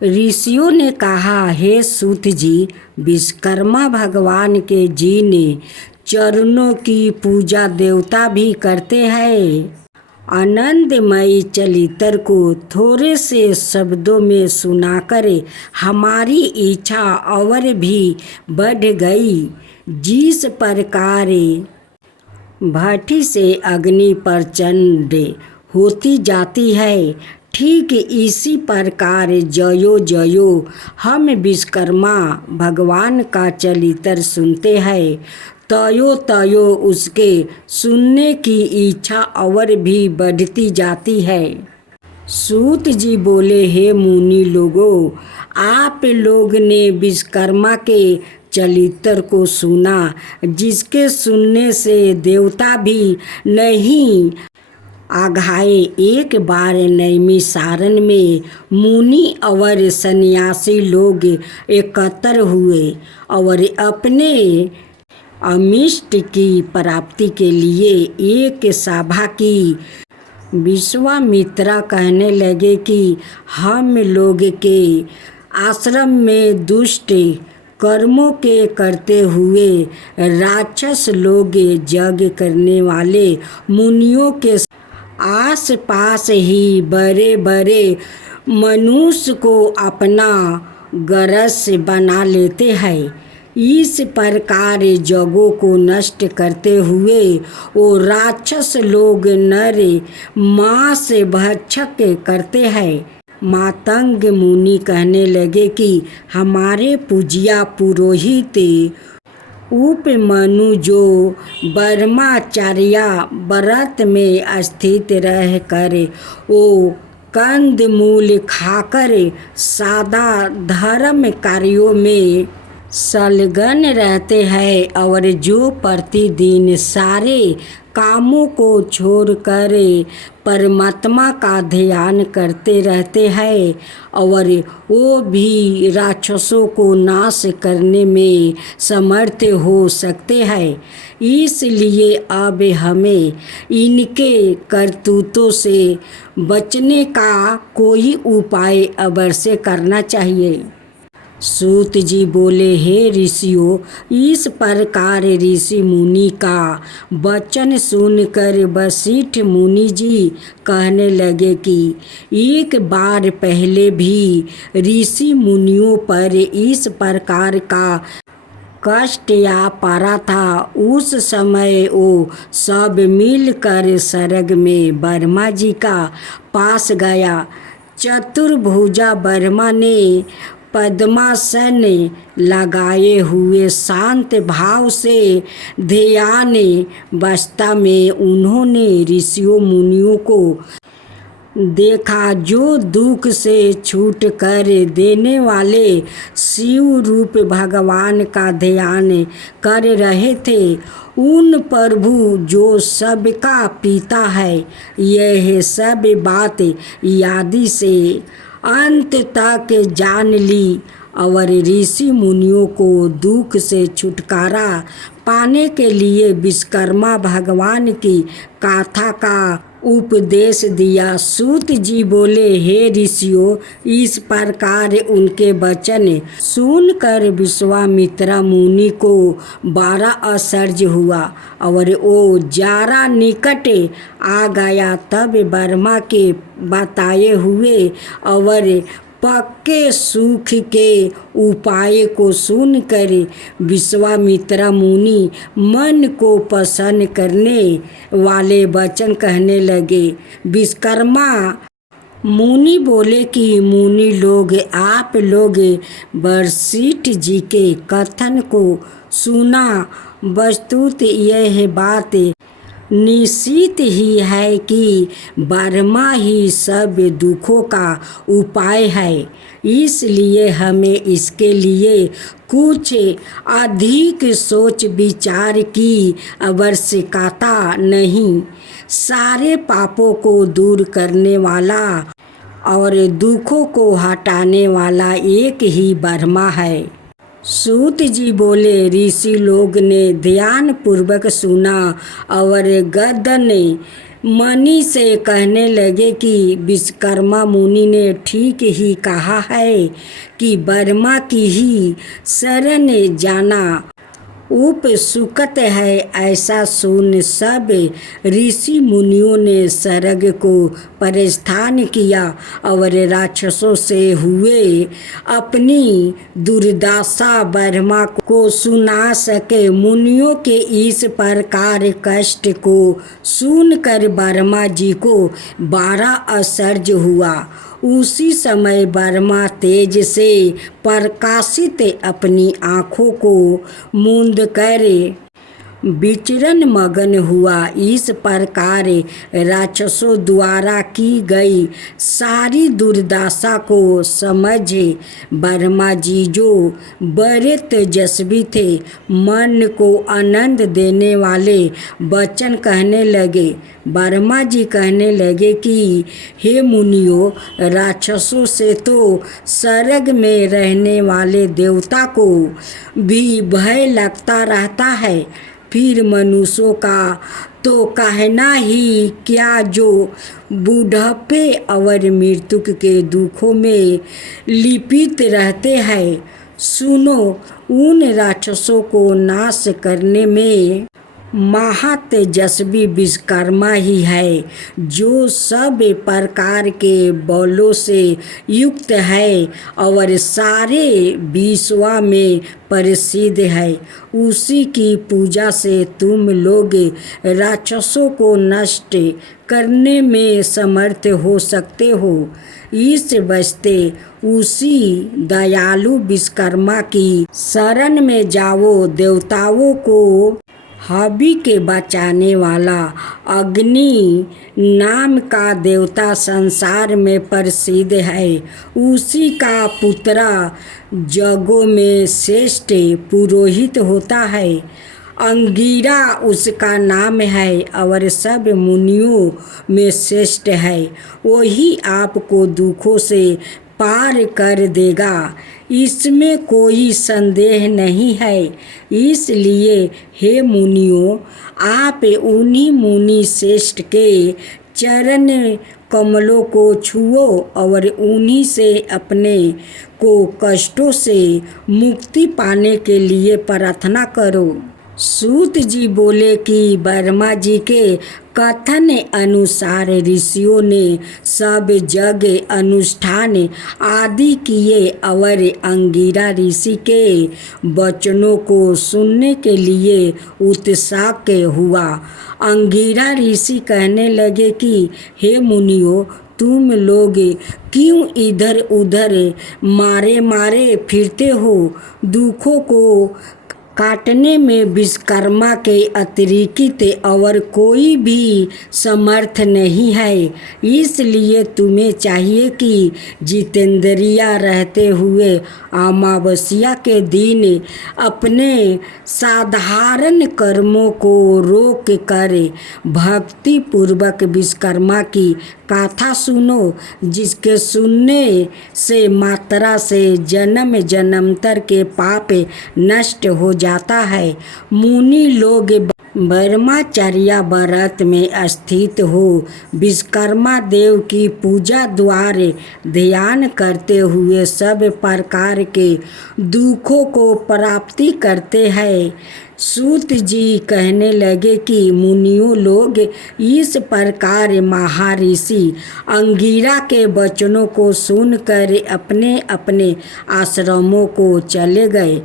ऋषियों ने कहा, हे सूत जी, विश्वकर्मा भगवान के जी ने चरणों की पूजा देवता भी करते हैं। आनंदमयी चरित्र को थोड़े से शब्दों में सुनाकर हमारी इच्छा और भी बढ़ गई। जिस प्रकार भट्ठी से अग्नि प्रचंड होती जाती है, ठीक इसी प्रकार जयो जयो हम विश्वकर्मा भगवान का चरित्र सुनते हैं, तयो तयो उसके सुनने की इच्छा और भी बढ़ती जाती है। सूत जी बोले, हे मुनि लोगों, आप लोग ने विश्वकर्मा के चरित्र को सुना, जिसके सुनने से देवता भी नहीं आघाए। एक बार नैमिषारण्य में मुनि और सन्यासी लोग एकत्र हुए और अपने अमिष्ट की प्राप्ति के लिए एक सभा की। विश्वामित्र कहने लगे कि हम लोग के आश्रम में दुष्ट कर्मों के करते हुए राक्षस लोग यज्ञ करने वाले मुनियों के आस पास ही बड़े बड़े मनुष्य को अपना ग्रस बना लेते हैं। इस प्रकार जगों को नष्ट करते हुए वो राक्षस लोग नर मांस भक्षक करते हैं। मातंग मुनि कहने लगे कि हमारे पूज्य पुरोहित उपमनु जो ब्रह्मचर्य व्रत में स्थित रह कर वो कंदमूल खाकर सादा धर्म कार्यों में संलग्न रहते हैं और जो प्रतिदिन सारे कामों को छोड़कर परमात्मा का ध्यान करते रहते हैं और वो भी राक्षसों को नाश करने में समर्थ हो सकते हैं। इसलिए अब हमें इनके करतूतों से बचने का कोई उपाय अवश्य करना चाहिए। सूत जी बोले, हे ऋषियों, इस प्रकार ऋषि मुनि का वचन सुनकर वशिष्ठ मुनि जी कहने लगे कि एक बार पहले भी ऋषि मुनियों पर इस प्रकार का कष्ट आ पड़ा था। उस समय वो सब मिलकर स्वर्ग में ब्रह्मा जी का पास गया। चतुर्भुजा ब्रह्मा ने पद्मासन लगाए हुए शांत भाव से ध्यान अवस्था में उन्होंने ऋषियों मुनियों को देखा, जो दुख से छूट कर देने वाले शिव रूप भगवान का ध्यान कर रहे थे। उन प्रभु जो सबका पिता है, यह सब बात यादी से अंत तक जान ली और ऋषि मुनियों को दुख से छुटकारा पाने के लिए विश्वकर्मा भगवान की गाथा का उपदेश दिया। सूत जी बोले, हे ऋषियों, इस प्रकार उनके वचन सुनकर विश्वामित्र मुनि को बड़ा आश्चर्य हुआ और वो जरा निकट आ गया। तब ब्रह्मा के बताए हुए और पक्के सुख के उपाय को सुनकर विश्वामित्र मुनि मन को प्रसन्न करने वाले वचन कहने लगे। विश्वकर्मा मुनि बोले कि मुनि लोग, आप लोग वशिष्ठ जी के कथन को सुना। वस्तुत यह बात निश्चित ही है कि ब्रह्मा ही सब दुखों का उपाय है, इसलिए हमें इसके लिए कुछ अधिक सोच विचार की आवश्यकता नहीं। सारे पापों को दूर करने वाला और दुखों को हटाने वाला एक ही ब्रह्मा है। सूत जी बोले, ऋषि लोग ने ध्यान पूर्वक सुना और गर्दन मणि से कहने लगे कि विश्वकर्मा मुनि ने ठीक ही कहा है कि ब्रह्मा की ही शरण जाना उपसुकत है। ऐसा सुन सब ऋषि मुनियों ने स्वर्ग को प्रस्थान किया और राक्षसों से हुए अपनी दुर्दशा ब्रह्मा को सुना सके। मुनियों के इस प्रकार कष्ट को सुनकर ब्रह्मा जी को बड़ा आश्चर्य हुआ। उसी समय ब्रह्मा तेज से प्रकाशित अपनी आँखों को मूंद कर विचरण मगन हुआ। इस प्रकार राक्षसों द्वारा की गई सारी दुर्दशा को समझ ब्रह्मा जी जो बड़े तेजस्वी थे, मन को आनंद देने वाले वचन कहने लगे। ब्रह्मा जी कहने लगे कि हे मुनियों, राक्षसों से तो स्वर्ग में रहने वाले देवता को भी भय लगता रहता है, फिर मनुष्यों का तो कहना ही क्या जो बुढ़ापे और मृत्यु के दुखों में लिपित रहते हैं। सुनो, उन राक्षसों को नाश करने में महातेजस्वी विश्वकर्मा ही है, जो सब प्रकार के बलों से युक्त है और सारे विश्व में प्रसिद्ध है। उसी की पूजा से तुम लोग राक्षसों को नष्ट करने में समर्थ हो सकते हो। इस वास्ते उसी दयालु विश्वकर्मा की शरण में जाओ। देवताओं को हवि के बचाने वाला अग्नि नाम का देवता संसार में प्रसिद्ध है। उसी का पुत्र जगों में श्रेष्ठ पुरोहित होता है। अंगिरा उसका नाम है और सब मुनियों में श्रेष्ठ है। वही आपको दुखों से पार कर देगा, इसमें कोई संदेह नहीं है। इसलिए हे मुनियों, आप उन्हीं मुनि श्रेष्ठ के चरण कमलों को छुओ और उन्हीं से अपने को कष्टों से मुक्ति पाने के लिए प्रार्थना करो। सूत जी बोले कि ब्रह्मा जी के कथन अनुसार ऋषियों ने सब जगह अनुष्ठान आदि किए और अंगिरा ऋषि के वचनों को सुनने के लिए उत्सुक हुआ। अंगिरा ऋषि कहने लगे कि हे मुनियों, तुम लोग क्यों इधर उधर मारे मारे फिरते हो? दुखों को काटने में विश्वकर्मा के अतिरिक्त और कोई भी समर्थ नहीं है। इसलिए तुम्हें चाहिए कि जितेंद्रिया रहते हुए अमावस्या के दिन अपने साधारण कर्मों को रोक कर भक्ति पूर्वक विश्वकर्मा की कथा सुनो, जिसके सुनने से मात्रा से जन्म जन्मांतर के पाप नष्ट हो जाता है। मुनि लोग ब्रह्मचर्य व्रत में स्थित हो विश्वकर्मा देव की पूजा द्वारा ध्यान करते हुए सब प्रकार के दुखों को प्राप्ति करते हैं। सूत जी कहने लगे कि मुनियों लोग इस प्रकार महर्षि अंगिरा के वचनों को सुनकर अपने अपने आश्रमों को चले गए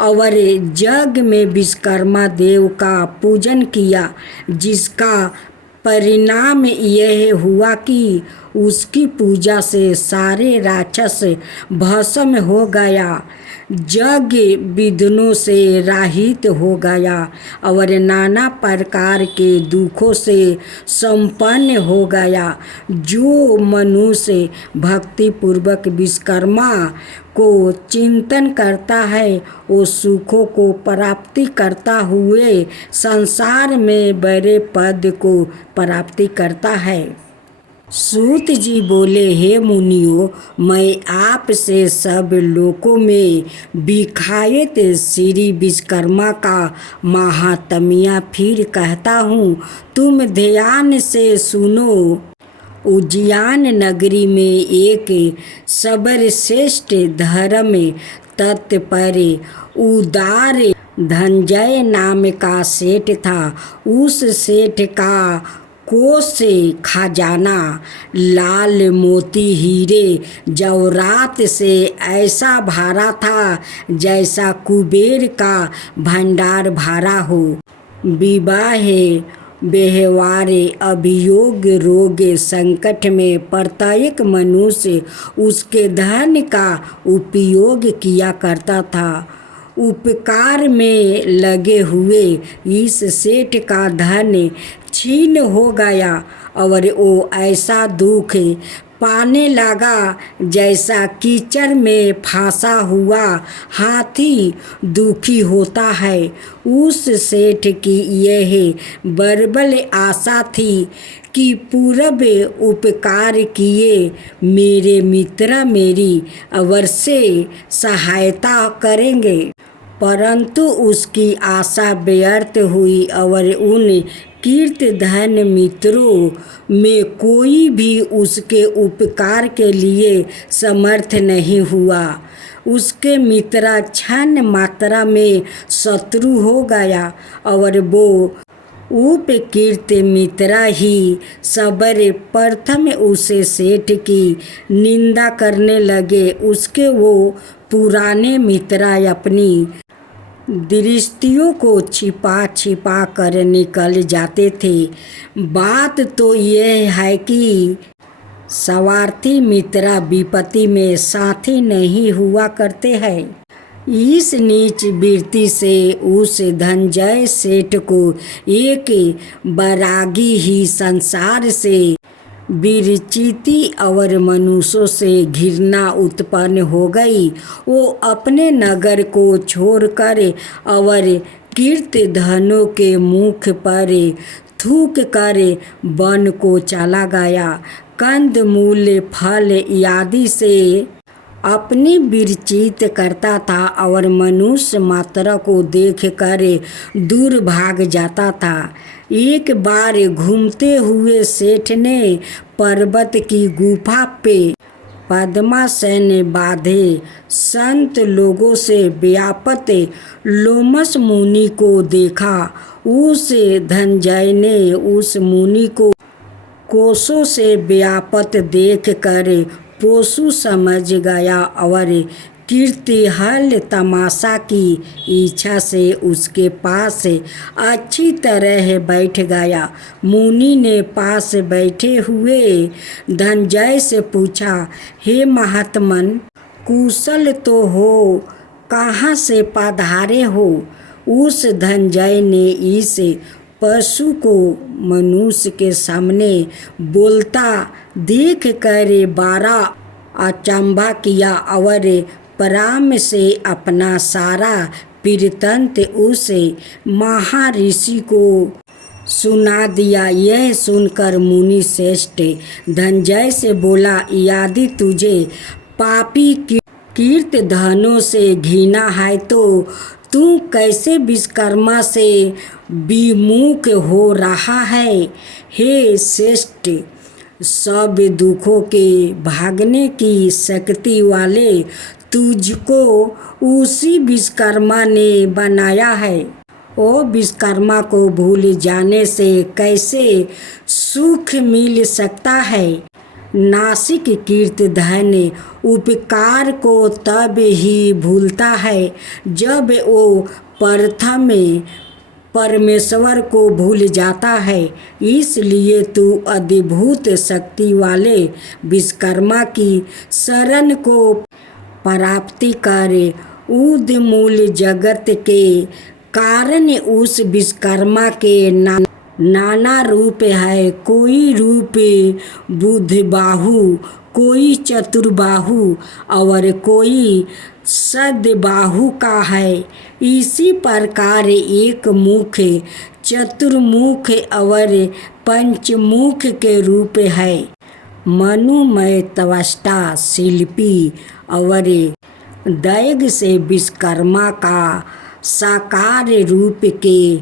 और जग में विश्वकर्मा देव का पूजन किया, जिसका परिणाम यह हुआ कि उसकी पूजा से सारे राक्षस भस्म हो गया, जग विघ्नों से रहित हो गया और नाना प्रकार के दुखों से संपन्न हो गया। जो मनुष्य भक्ति पूर्वक विश्वकर्मा को चिंतन करता है, वो सुखों को प्राप्ति करता हुए संसार में बड़े पद को प्राप्ति करता है। सूत जी बोले, हे मुनियों, मैं आपसे सब लोकों में विख्यात श्री विश्वकर्मा का महात्म्य फिर कहता हूँ, तुम ध्यान से सुनो। उज्जैन नगरी में एक सर्वश्रेष्ठ धर्म तत्पर उदार धनंजय नाम का सेठ था। उस सेठ का कोष से खजाना लाल मोती हीरे जवाहरात से ऐसा भरा था जैसा कुबेर का भंडार भरा हो। विवाह व्यवहार अभियोग रोग संकट में प्रत्येक मनुष्य उसके धन का उपयोग किया करता था। उपकार में लगे हुए इस सेठ का धन छीन हो गया और वो ऐसा दुख पाने लगा जैसा कीचड़ में फंसा हुआ हाथी दुखी होता है। उस सेठ की यह बर्बल आशा थी कि पूर्व उपकार किए मेरे मित्र मेरी अवश्य सहायता करेंगे, परंतु उसकी आशा व्यर्थ हुई और उन कीर्तधन मित्रों में कोई भी उसके उपकार के लिए समर्थ नहीं हुआ। उसके मित्र क्षण मात्रा में शत्रु हो गया और वो उपकीर्त मित्र ही सबर प्रथम उसे सेठ की निंदा करने लगे। उसके वो पुराने मित्र अपनी दृष्टियों को छिपा छिपा कर निकल जाते थे। बात तो यह है कि स्वार्थी मित्र विपत्ति में साथी नहीं हुआ करते हैं। इस नीच वृत्ति से उस धनंजय सेठ को एक बैरागी ही संसार से विरचिति और मनुष्यों से घृणा उत्पन्न हो गई। वो अपने नगर को छोड़कर और कीर्तधनों के मुख पर थूक कर वन को चला गया। कंदमूल फल आदि से अपनी विरचित करता था और मनुष्य मात्र को देख कर दूर भाग जाता था। एक बार घूमते हुए सेठ ने पर्वत की गुफा पे पद्मासन बांधे संत लोगों से व्यापत लोमस मुनि को देखा। उस धनंजय ने उस मुनि को कोसों से व्यापत देख कर पोसु समझ गया और कीर्तिहल तमाशा की इच्छा से उसके पास अच्छी तरह बैठ गया। मुनि ने पास बैठे हुए धनंजय से पूछा, हे महात्मन, कुशल तो हो, कहाँ से पधारे हो? उस धनंजय ने इस पशु को मनुष्य के सामने बोलता देख कर बड़ा अचंभा किया और प्रेम से अपना सारा वृत्तांत उस महर्षि को सुना दिया। यह सुनकर मुनि श्रेष्ठ धनंजय से बोला, यदि तुझे पापी कीर्तधनों से घृणा है तो तू कैसे विश्वकर्मा से विमुख हो रहा है? हे श्रेष्ठ, सब दुखों के भागने की शक्ति वाले तुझको उसी विश्वकर्मा ने बनाया है। ओ विश्वकर्मा को भूल जाने से कैसे सुख मिल सकता है? नासिक कीर्तधन उपकार को तब ही भूलता है जब वो प्रथम परमेश्वर को भूल जाता है। इसलिए तू अद्भुत शक्ति वाले विश्वकर्मा की शरण को प्राप्ति कर। उद्मूल जगत के कारण उस विश्वकर्मा के नाना रूप है। कोई रूप बुद्धबाहु, कोई चतुर्बाहु और कोई सद्बाहु का है। इसी प्रकार एक मुख, चतुर्मुख और पंचमुख के रूप है। मनुमय त्वष्टा शिल्पी और दैग से विश्वकर्मा का साकार रूप के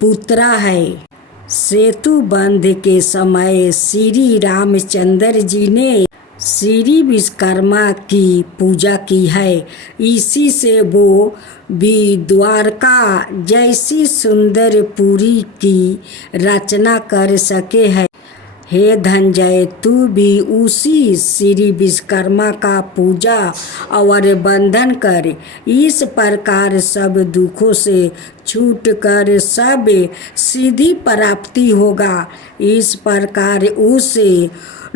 पुत्र है। सेतु बंध के समय श्री रामचंद्र जी ने श्री विश्वकर्मा की पूजा की है। इसी से वो भी द्वारका जैसी सुंदर पुरी की रचना कर सके हैं। हे धनंजय, तू भी उसी श्री विश्वकर्मा का पूजा और वंदन कर। इस प्रकार सब दुखों से छूट कर सब सिद्धि प्राप्ति होगा। इस प्रकार उस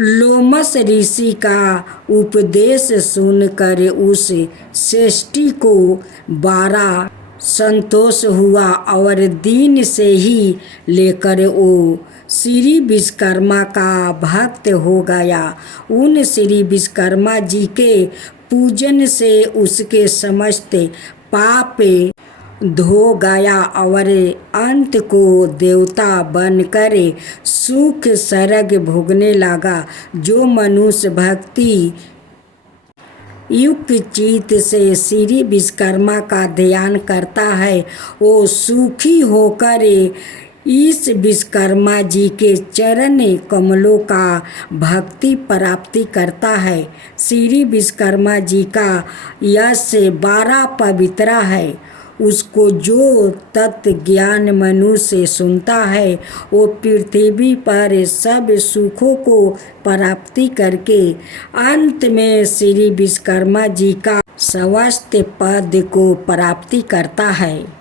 लोमस ऋषि का उपदेश सुनकर उस श्रेष्ठी को बड़ा संतोष हुआ और दिन से ही लेकर वो श्री विश्वकर्मा का भक्त हो गया। उन श्री विश्वकर्मा जी के पूजन से उसके समस्त पाप धो गया और अंत को देवता बनकर सुख स्वर्ग भोगने लगा। जो मनुष्य भक्ति युक्त चित्त से श्री विश्वकर्मा का ध्यान करता है वो सुखी होकर इस विश्वकर्मा जी के चरण कमलों का भक्ति प्राप्ति करता है। श्री विश्वकर्मा जी का यश बड़ा पवित्र है। उसको जो तत्व ज्ञान मनुष्य सुनता है वो पृथ्वी पर सब सुखों को प्राप्ति करके अंत में श्री विश्वकर्मा जी का स्वस्थ पद को प्राप्ति करता है।